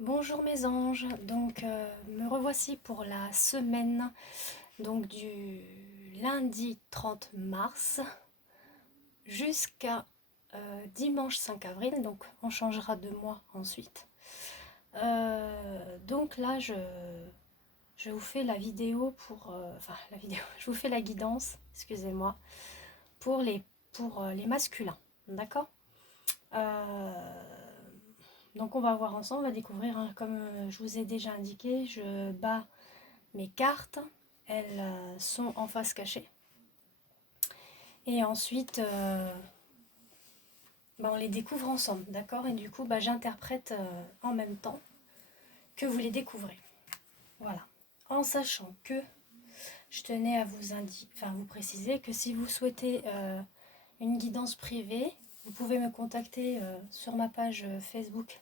Bonjour mes anges, donc me revoici pour la semaine donc du lundi 30 mars jusqu'à dimanche 5 avril, donc on changera de mois ensuite. Donc là je vous fais la vidéo pour enfin la vidéo, je vous fais la guidance, excusez-moi, pour les masculins, d'accord. Donc on va voir ensemble, on va découvrir, hein, comme je vous ai déjà indiqué, je bats mes cartes, elles sont en face cachée. Et ensuite, on les découvre ensemble, d'accord. Et du coup, j'interprète en même temps que vous les découvrez. Voilà. En sachant que je tenais à vous préciser que si vous souhaitez une guidance privée, vous pouvez me contacter sur ma page Facebook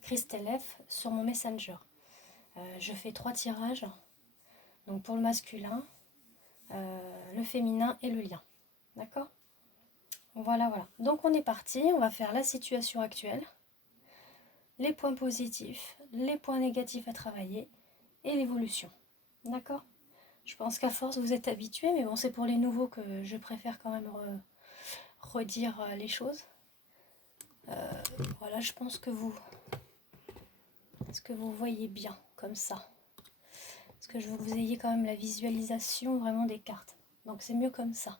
Christelle F sur mon Messenger. Je fais 3 tirages, donc pour le masculin, le féminin et le lien. D'accord? Voilà, voilà. Donc on est parti, on va faire la situation actuelle, les points positifs, les points négatifs à travailler et l'évolution. D'accord? Je pense qu'à force vous êtes habitués, mais bon, c'est pour les nouveaux que je préfère quand même redire les choses. Voilà, je pense que vous voyez bien comme ça. Parce que je veux que vous ayez quand même la visualisation vraiment des cartes. Donc c'est mieux comme ça.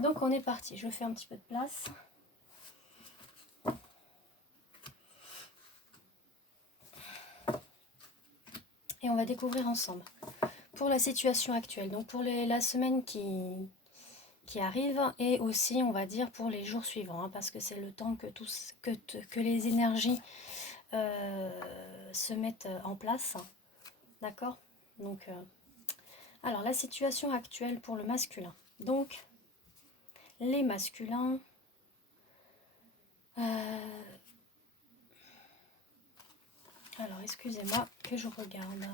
Donc on est parti, je fais un petit peu de place. Et on va découvrir ensemble. Pour la situation actuelle, donc pour la semaine qui arrive, et aussi on va dire pour les jours suivants, hein, parce que c'est le temps que les énergies se mettent en place. D'accord. Donc, alors la situation actuelle pour le masculin. Donc, les masculins... alors, excusez-moi que je regarde.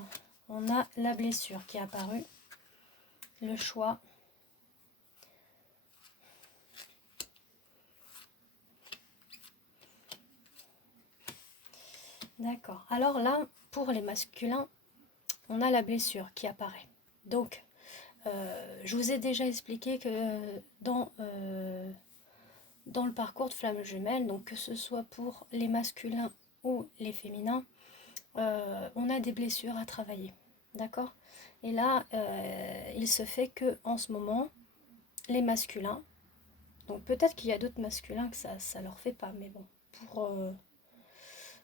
On a la blessure qui est apparue, le choix. D'accord. Alors là, pour les masculins, on a la blessure qui apparaît. Donc, je vous ai déjà expliqué que dans le parcours de flamme jumelle, donc que ce soit pour les masculins ou les féminins, on a des blessures à travailler. D'accord. Et là, il se fait que en ce moment, les masculins, donc peut-être qu'il y a d'autres masculins que ça leur fait pas, mais bon,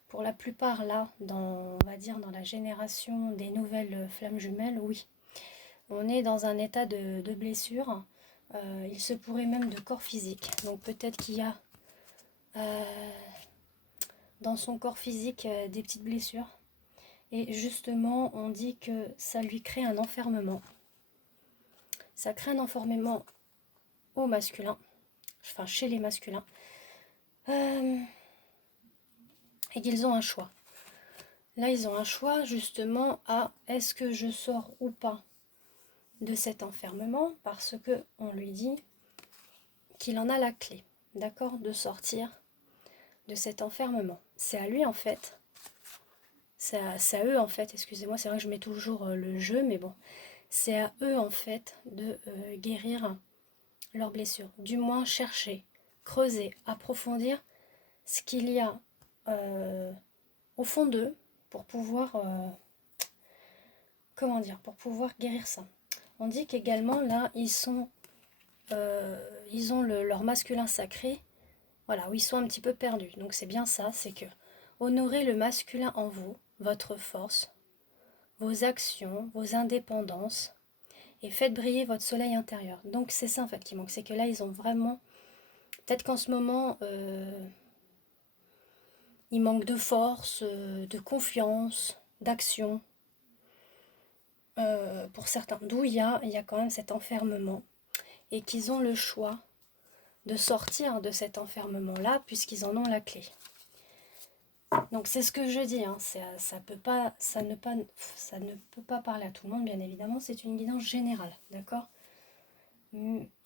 pour la plupart là, on va dire dans la génération des nouvelles flammes jumelles, oui. On est dans un état de blessure, il se pourrait même de corps physique. Donc peut-être qu'il y a dans son corps physique des petites blessures. Et justement, on dit que ça lui crée un enfermement. Ça crée un enfermement au masculin, enfin chez les masculins. Et qu'ils ont un choix. Là, ils ont un choix justement à est-ce que je sors ou pas de cet enfermement, parce que on lui dit qu'il en a la clé, d'accord, de sortir de cet enfermement. C'est à lui en fait, c'est à eux en fait, excusez-moi, c'est vrai que je mets toujours le jeu, mais bon, c'est à eux en fait de guérir leurs blessures, du moins chercher, creuser, approfondir ce qu'il y a au fond d'eux pour pouvoir, comment dire, pour pouvoir guérir ça. On dit qu'également là, ils ont leur masculin sacré, voilà, où ils sont un petit peu perdus. Donc c'est bien ça, c'est que honorez le masculin en vous, votre force, vos actions, vos indépendances, et faites briller votre soleil intérieur. Donc c'est ça en fait qui manque, c'est que là ils ont vraiment, peut-être qu'en ce moment, ils manquent de force, de confiance, d'action, pour certains. D'où il y a quand même cet enfermement, et qu'ils ont le choix de sortir de cet enfermement-là, puisqu'ils en ont la clé. Donc c'est ce que je dis, hein, ça ne peut pas parler à tout le monde, bien évidemment, c'est une guidance générale, d'accord.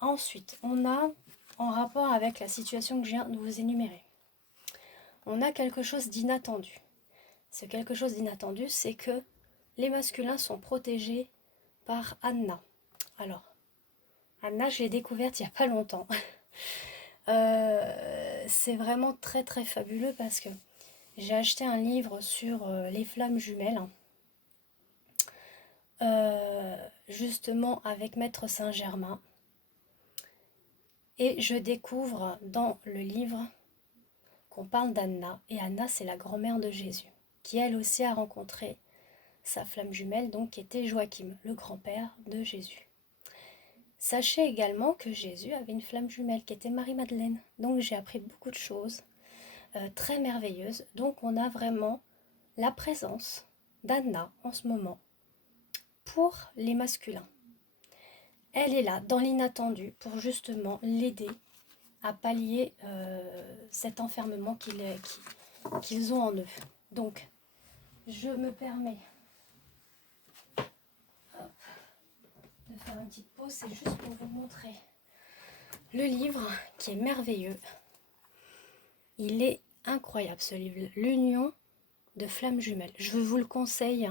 Ensuite, on a, en rapport avec la situation que je viens de vous énumérer, on a quelque chose d'inattendu. c'est quelque chose d'inattendu, c'est que les masculins sont protégés par Anna. Alors, Anna, je l'ai découverte il n'y a pas longtemps. C'est vraiment très très fabuleux parce que j'ai acheté un livre sur les flammes jumelles, justement avec Maître Saint-Germain. Et je découvre dans le livre qu'on parle d'Anna. Et Anna, c'est la grand-mère de Jésus, qui elle aussi a rencontré sa flamme jumelle, donc qui était Joachim, le grand-père de Jésus. Sachez également que Jésus avait une flamme jumelle qui était Marie-Madeleine. Donc j'ai appris beaucoup de choses très merveilleuses. Donc on a vraiment la présence d'Anna en ce moment pour les masculins. Elle est là dans l'inattendu pour justement l'aider à pallier cet enfermement qu'ils ont en eux. Donc je me permets de faire une petite pause, c'est juste pour vous montrer le livre qui est merveilleux. Il est incroyable ce livre, l'union de flammes jumelles. Je vous le conseille,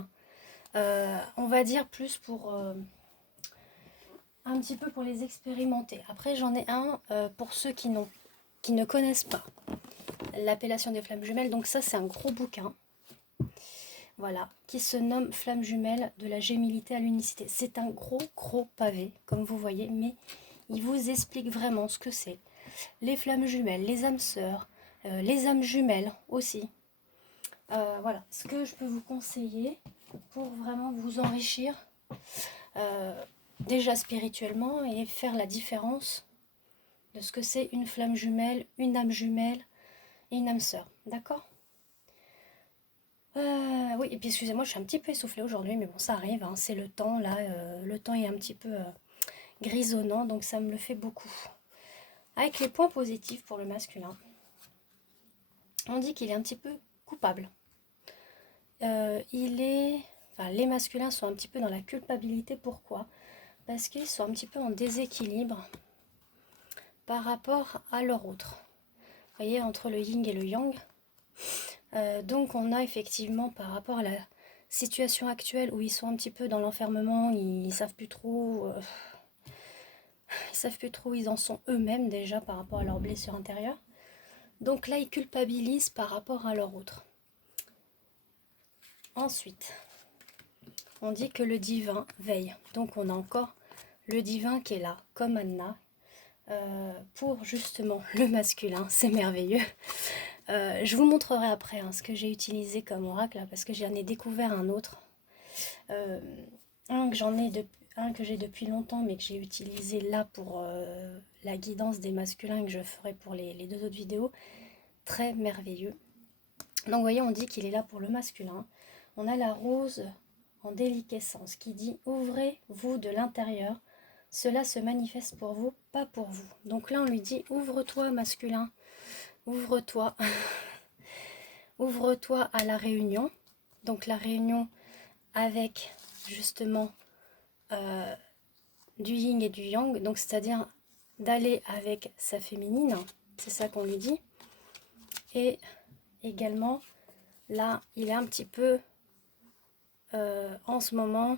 on va dire plus pour un petit peu pour les expérimenter. Après j'en ai un pour ceux qui ne connaissent pas l'appellation des flammes jumelles. Donc ça c'est un gros bouquin. Voilà, qui se nomme Flammes jumelles de la gémilité à l'unicité. C'est un gros pavé, comme vous voyez, mais il vous explique vraiment ce que c'est. Les flammes jumelles, les âmes sœurs, les âmes jumelles aussi. Voilà, ce que je peux vous conseiller pour vraiment vous enrichir, déjà spirituellement, et faire la différence de ce que c'est une flamme jumelle, une âme jumelle et une âme sœur. D'accord ? Oui, et puis excusez-moi, je suis un petit peu essoufflée aujourd'hui, mais bon, ça arrive, hein, c'est le temps, là, le temps est un petit peu grisonnant, donc ça me le fait beaucoup. Avec les points positifs pour le masculin, on dit qu'il est un petit peu coupable. Les masculins sont un petit peu dans la culpabilité, pourquoi ? Parce qu'ils sont un petit peu en déséquilibre par rapport à leur autre. Vous voyez, entre le yin et le yang. Donc on a effectivement par rapport à la situation actuelle où ils sont un petit peu dans l'enfermement, ils savent plus trop où ils en sont eux-mêmes déjà par rapport à leurs blessures intérieures. Donc là ils culpabilisent par rapport à leur autre. Ensuite, on dit que le divin veille. Donc on a encore le divin qui est là, comme Anna, pour justement le masculin, c'est merveilleux. Je vous montrerai après ce que j'ai utilisé comme oracle, parce que j'en ai découvert un autre. Un que j'ai depuis longtemps, mais que j'ai utilisé là pour la guidance des masculins, que je ferai pour les 2 autres vidéos. Très merveilleux. Donc vous voyez, on dit qu'il est là pour le masculin. On a la rose en déliquescence qui dit « Ouvrez-vous de l'intérieur, cela se manifeste pour vous, pas pour vous. » Donc là, on lui dit « Ouvre-toi, masculin. Ouvre-toi, ouvre-toi à la réunion. » Donc la réunion avec justement du yin et du yang, donc c'est-à-dire d'aller avec sa féminine, c'est ça qu'on lui dit. Et également, là, il est un petit peu en ce moment,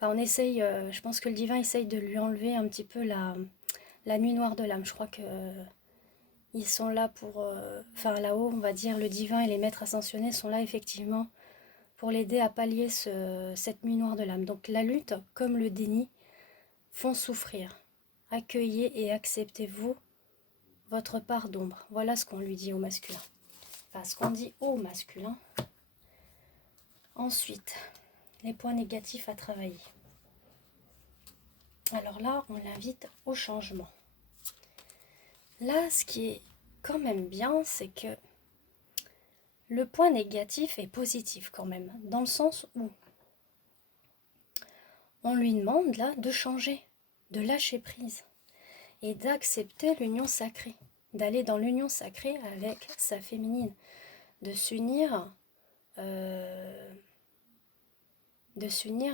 on essaye, je pense que le divin essaye de lui enlever un petit peu la nuit noire de l'âme. Je crois que ils sont là pour, là-haut, on va dire, le divin et les maîtres ascensionnés sont là effectivement pour l'aider à pallier cette nuit noire de l'âme. Donc la lutte, comme le déni, font souffrir. Accueillez et acceptez-vous votre part d'ombre. Voilà ce qu'on lui dit au masculin. Enfin, ce qu'on dit au masculin. Ensuite, les points négatifs à travailler. Alors là, on l'invite au changement. Là, ce qui est quand même bien, c'est que le point négatif est positif quand même, dans le sens où on lui demande là de changer, de lâcher prise et d'accepter l'union sacrée, d'aller dans l'union sacrée avec sa féminine, de s'unir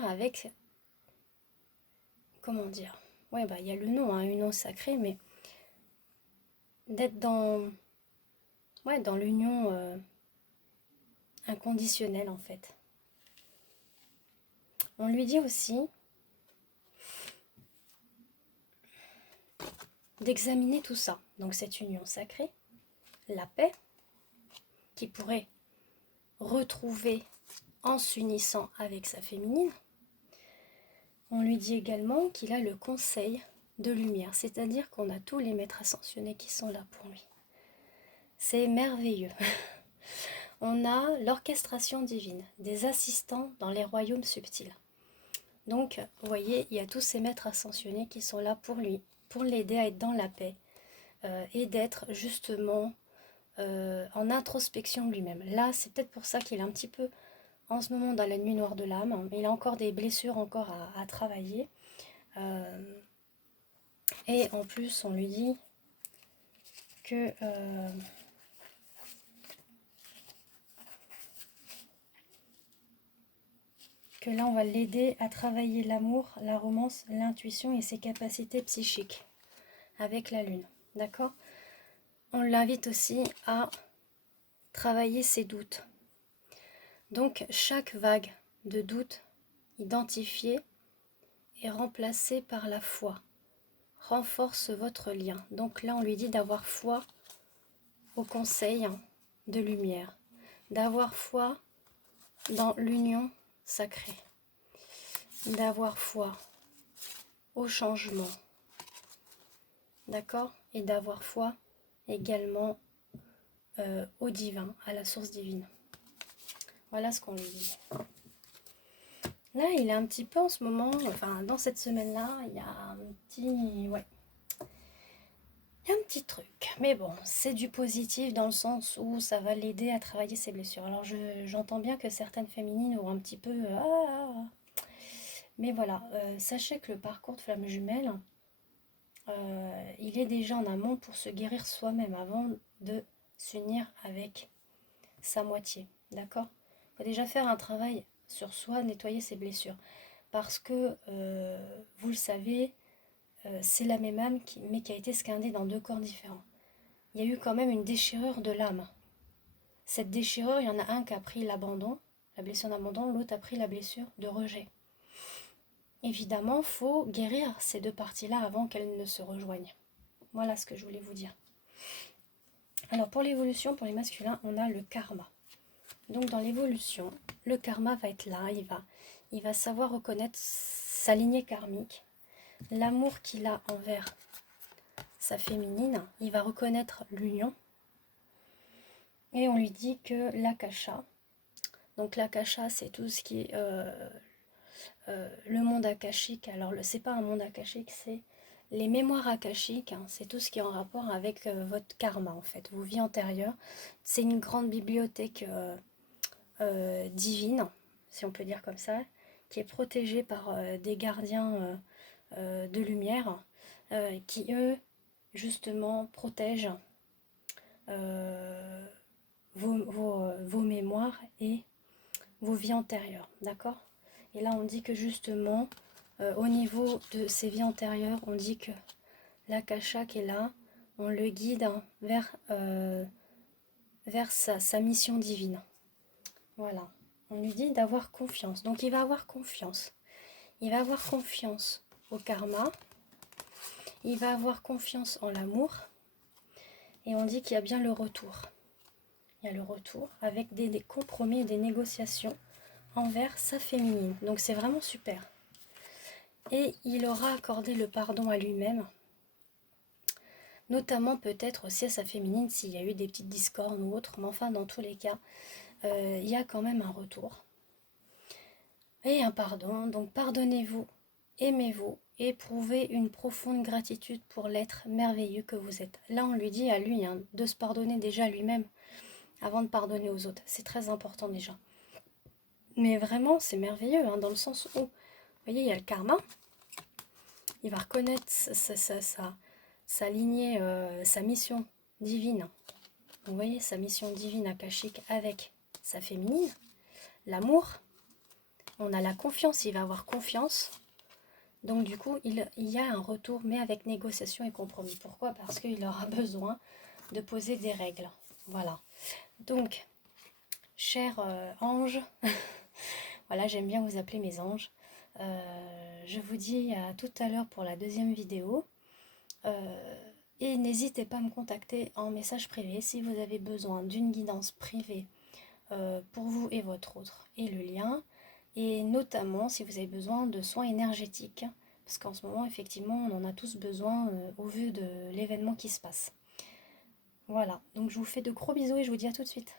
avec, comment dire, ouais, il y a le nom, union sacrée, mais d'être dans l'union inconditionnel en fait. On lui dit aussi d'examiner tout ça. Donc cette union sacrée, la paix, qui pourrait retrouver en s'unissant avec sa féminine. On lui dit également qu'il a le conseil de lumière, c'est-à-dire qu'on a tous les maîtres ascensionnés qui sont là pour lui. C'est merveilleux. On a l'orchestration divine, des assistants dans les royaumes subtils. Donc, vous voyez, il y a tous ces maîtres ascensionnés qui sont là pour lui, pour l'aider à être dans la paix et d'être justement en introspection de lui-même. Là, c'est peut-être pour ça qu'il est un petit peu, en ce moment, dans la nuit noire de l'âme. Il a encore des blessures encore à travailler. Et en plus, on lui dit que... là, on va l'aider à travailler l'amour, la romance, l'intuition et ses capacités psychiques avec la lune. D'accord? On l'invite aussi à travailler ses doutes. Donc, chaque vague de doute identifiée est remplacée par la foi. Renforce votre lien. Donc là, on lui dit d'avoir foi au conseil de lumière, d'avoir foi dans l'union sacrée, d'avoir foi au changement, d'accord, et d'avoir foi également au divin, à la source divine. Voilà ce qu'on lui dit. Là, il est un petit peu en ce moment, enfin dans cette semaine-là, il y a un petit, ouais, il y a un petit truc. Mais bon, c'est du positif dans le sens où ça va l'aider à travailler ses blessures. Alors j'entends bien que certaines féminines ont un petit peu, mais voilà, sachez que le parcours de flamme jumelle, il est déjà en amont pour se guérir soi-même avant de s'unir avec sa moitié, d'accord? Il faut déjà faire un travail sur soi, nettoyer ses blessures. Parce que, vous le savez, c'est la même âme, mais qui a été scindée dans deux corps différents. Il y a eu quand même une déchirure de l'âme. Cette déchirure, il y en a un qui a pris l'abandon, la blessure d'abandon, l'autre a pris la blessure de rejet. Évidemment, il faut guérir ces deux parties-là avant qu'elles ne se rejoignent. Voilà ce que je voulais vous dire. Alors pour l'évolution, pour les masculins, on a le karma. Donc dans l'évolution, le karma va être là, il va savoir reconnaître sa lignée karmique, l'amour qu'il a envers sa féminine, il va reconnaître l'union. Et on lui dit que l'akasha, donc l'akasha c'est tout ce qui est le monde akashique. Alors c'est pas un monde akashique, c'est les mémoires akashiques, c'est tout ce qui est en rapport avec votre karma en fait, vos vies antérieures. C'est une grande bibliothèque divine, si on peut dire comme ça, qui est protégée par des gardiens de lumière, qui eux, justement, protègent vos mémoires et vos vies antérieures, d'accord? Et là, on dit que justement, au niveau de ces vies antérieures, on dit que l'akasha qui est là, on le guide vers sa mission divine. Voilà. On lui dit d'avoir confiance. Donc il va avoir confiance. Il va avoir confiance au karma. Il va avoir confiance en l'amour. Et on dit qu'il y a bien le retour. Il y a le retour avec des compromis et des négociations envers sa féminine. Donc c'est vraiment super. Et il aura accordé le pardon à lui-même. Notamment peut-être aussi à sa féminine s'il y a eu des petites discordes ou autres. Mais enfin dans tous les cas, il y a quand même un retour. Et un pardon. Donc pardonnez-vous, aimez-vous, éprouvez une profonde gratitude pour l'être merveilleux que vous êtes. Là on lui dit à lui de se pardonner déjà à lui-même avant de pardonner aux autres. C'est très important déjà. Mais vraiment c'est merveilleux dans le sens où, vous voyez, il y a le karma. Il va reconnaître sa lignée, sa mission divine. Vous voyez, sa mission divine akashique avec sa féminine. L'amour. On a la confiance, il va avoir confiance. Donc du coup, il y a un retour, mais avec négociation et compromis. Pourquoi? Parce qu'il aura besoin de poser des règles. Voilà. Donc, chers anges, voilà, j'aime bien vous appeler mes anges. Je vous dis à tout à l'heure pour la deuxième vidéo. Et n'hésitez pas à me contacter en message privé si vous avez besoin d'une guidance privée pour vous et votre autre, et le lien. Et notamment si vous avez besoin de soins énergétiques, parce qu'en ce moment, effectivement, on en a tous besoin au vu de l'événement qui se passe. Voilà, donc je vous fais de gros bisous et je vous dis à tout de suite.